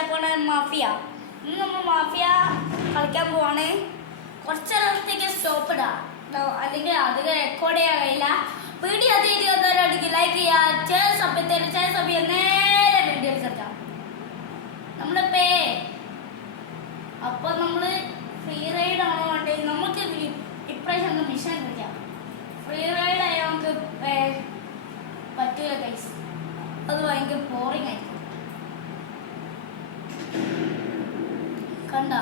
കളിക്കാൻ പോണ മാഫിയ. ഇന്ന് നമ്മൾ മാഫിയ കളിക്കാൻ പോവാണ്. കുറച്ച് നേരത്തേക്ക് സ്റ്റോപ്പ് ഇടാം, അല്ലെങ്കിൽ അധികം റെക്കോർഡ് ചെയ്യാൻ കഴിയില്ല. വീഡിയോ അധികം ലൈക്ക് ചെയ്യുക, ചില സമയം നേരെ വീഡിയോ എടുക്കാം. നമ്മളിപ്പേ അപ്പൊ നമ്മള് ഫ്രീ റൈഡ് ആണോ വേണ്ടത്? നമുക്ക് ഇപ്രാവശ്യം ഒന്ന് മിഷൻ കളിക്കാം. ഫ്രീ റൈഡ് ആയാൽ നമുക്ക് പറ്റില്ല ഗൈസ്, അത് ഭയങ്കര ബോറിംഗ് ആയിരിക്കും. കണ്ട,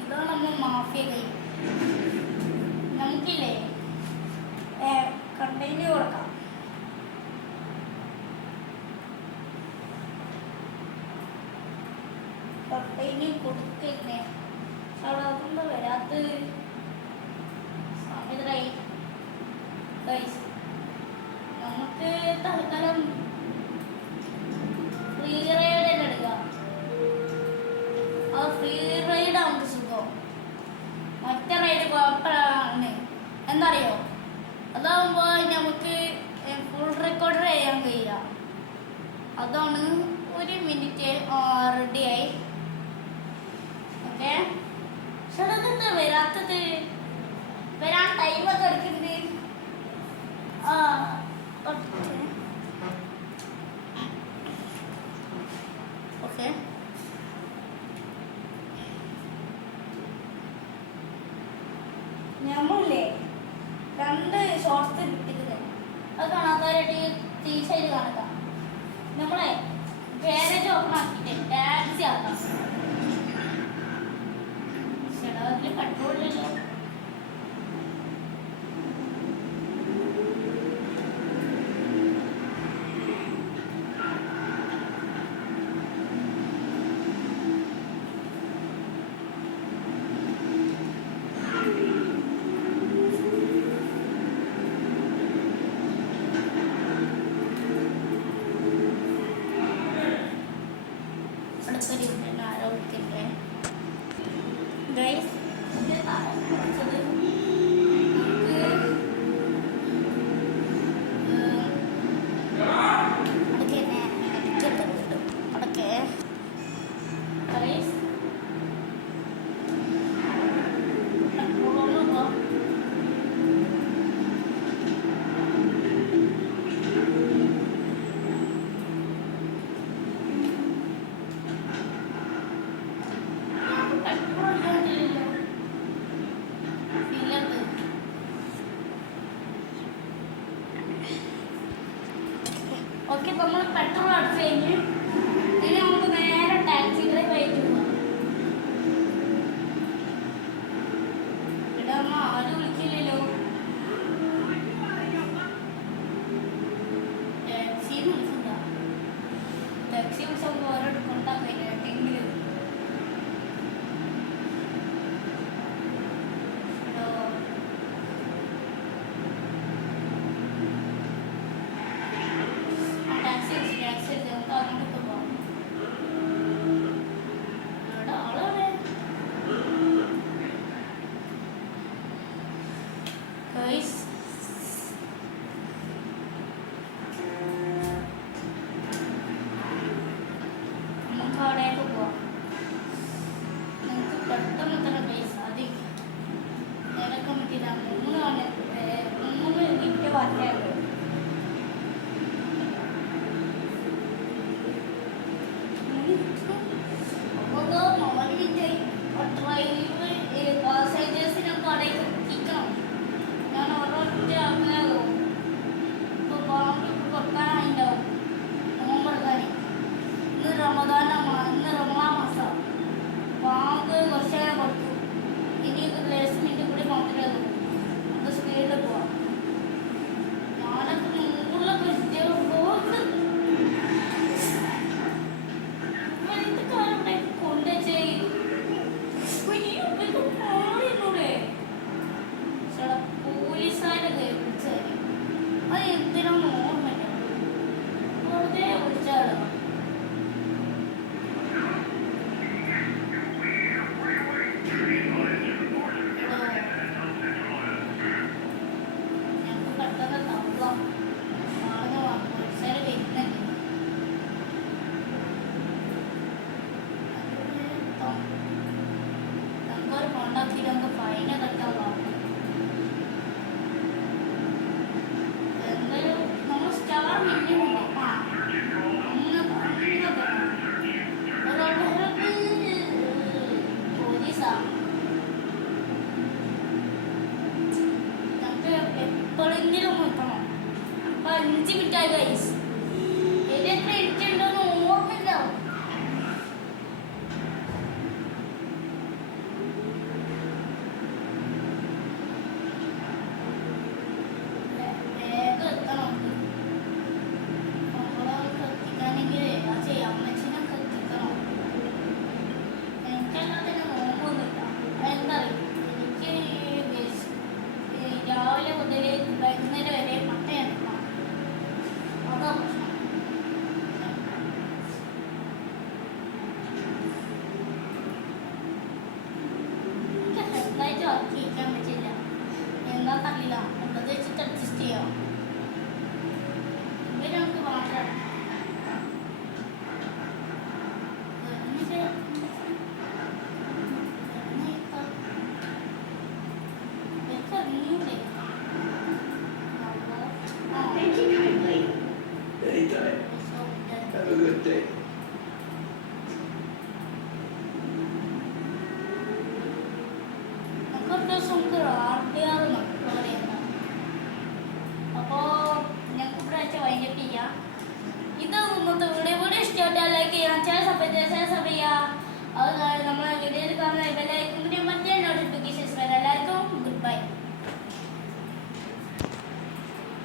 ഇതാണ് നമ്മൾ മാഫിയ ഗെയിം. നമുക്കില്ലേ കണ്ടന്റ് കൊടുക്കാം. കണ്ടന്റ് കൊടുക്കുന്നേ അതൊന്നും വരാത്ത സമയത്തായി ഗൈസ്. നമുക്ക് തൽക്കാലം ഫ്രീ റൈഡ് എടുക്കാം. ആ ഫ്രീ റൈഡ് നമുക്ക് സുഖം. മറ്റേ റൈഡ് കുഴപ്പമാണ്, എന്തറിയോ? അതാകുമ്പോൾ നമുക്ക് ഫുൾ റെക്കോർഡ് ചെയ്യാൻ കഴിയില്ല. അതാണ്. ഒരു മിനിറ്റ് റെഡിയായി. ഓക്കെ, ചെറുതെന്താ വരാത്തത്? വരാൻ ടൈമൊക്കെ എടുക്കുന്നത്. ഓക്കെ, നമ്മളില്ലേ 2 ഷോർട്സ് കിട്ടിയത്, അത് കാണാത്തവരായിട്ട് തീർച്ചയായിട്ടും കാണുക. നമ്മളെ ഗാരേജ് ഓപ്പൺ ആക്കിയിട്ട് ടാക്സി ആക്കാം. അതിൽ പെട്രോളില്ലല്ലോ. ആരോഗ്യത്തിൻ്റെ ഗൈസ് ഓക്കെ, നമ്മൾ പെട്രോൾ അടിച്ച് കഴിഞ്ഞ് ഇനി നമുക്ക് നേരെ ടാക്സി ഡ്രൈവ് ആയിട്ട് പോവാം. ഇവിടെ അമ്മ ആരും വിളിക്കില്ലല്ലോ. ടാക്സി വിളിക്കണ്ട, ടാക്സി വിളിച്ചാൽ ഓരോട് കൊണ്ടാക്കാൻ എവിടെയെങ്കിലും. നമുക്ക് അവിടേക്ക് പോവാം. നമുക്ക് പെട്ടെന്ന് തന്നെ പൈസ അധികം നിരക്കാൻ പറ്റില്ല. 3 മിനിറ്റ് ബാക്കിയുള്ളൂ. പാസഞ്ചേഴ്സിനെ കടയിൽ എത്തിക്കണം. ഞാൻ ഒരൊറ്റ ആഗ്രഹമോ ഇപ്പോൾ ബാങ്ക് കൊടുക്കാനായിണ്ടാവും. നോമ്പെടുക്കാൻ ഇന്ന് റമദാൻ മാസം ബാങ്ക് കുറച്ച് നേരം കൊടുത്തു. ഇനി ലേസ് മിനിറ്റ് കൂടി മാത്രമേ ഉള്ളൂ. ഗൈസ്. ഇത് എത്ര ഇട്ടുണ്ടോന്ന് ഓർമ്മയില്ല. വേഗം എത്തണം. നമ്മളെ കത്തിക്കാനെങ്കിൽ അത് ചെയ്യാം. അമ്മച്ചിനെ കത്തിക്കണം. എനിക്കല്ലാതെ നോമ്പൊന്നുമില്ല. എന്താ എനിക്ക് രാവിലെ മുതൽ വൈകുന്നേരം വരെ മട്ടയാണ്. അതാ പ്രശ്നം. എനിക്ക് ഹെഡ്ലൈറ്റ് വർക്ക് ചെയ്യിക്കാൻ പറ്റില്ല. എന്താ അറിയില്ല. ഉള്ളത് വെച്ചിട്ട് അഡ്ജസ്റ്റ് ചെയ്യാം. ഇവര് നമുക്ക് മാത്രം Thank you kindly. Anytime. Have a good day. അപ്പോൾ ഞങ്ങൾക്ക് പ്രാവശ്യം വൈൻഡപ്പ് ചെയ്യാം. ഇത് ഇന്നത്തെ വീഡിയോ ഇഷ്ടമായിട്ടാൽ ലൈക്ക് ചെയ്യാം, ചില സമയം അത് നമ്മളെ വീഡിയോയിൽ കാണുന്ന എല്ലാവർക്കും മറ്റേ നോട്ടിഫിക്കേഷൻസ് വരാം. എല്ലാവർക്കും ഗുഡ് ബൈ.